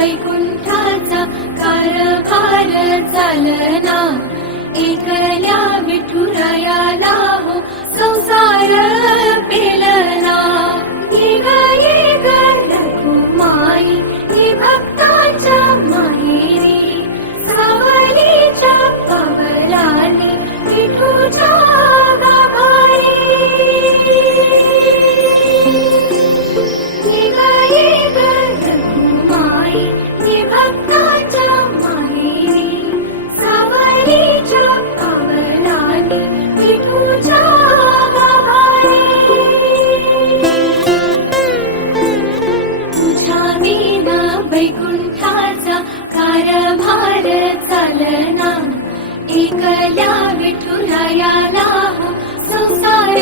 वैकुंठाचा कारभार चालना, एकल्या विठुरायाला हो संसार पेलना. येग येग रघुमाई ही भक्ताच्या माहेरी, सावलीच्या कवलाने विठूच्या गाभारी. येग येग रघुमाई ही भक्ताच्या माहेरी, सावलीच्या कवलाने विठूच्या गाभारी. तुझ्या विना वैकुंठाचा कारभार चालना, एकल्या विठुरायाला हो संसार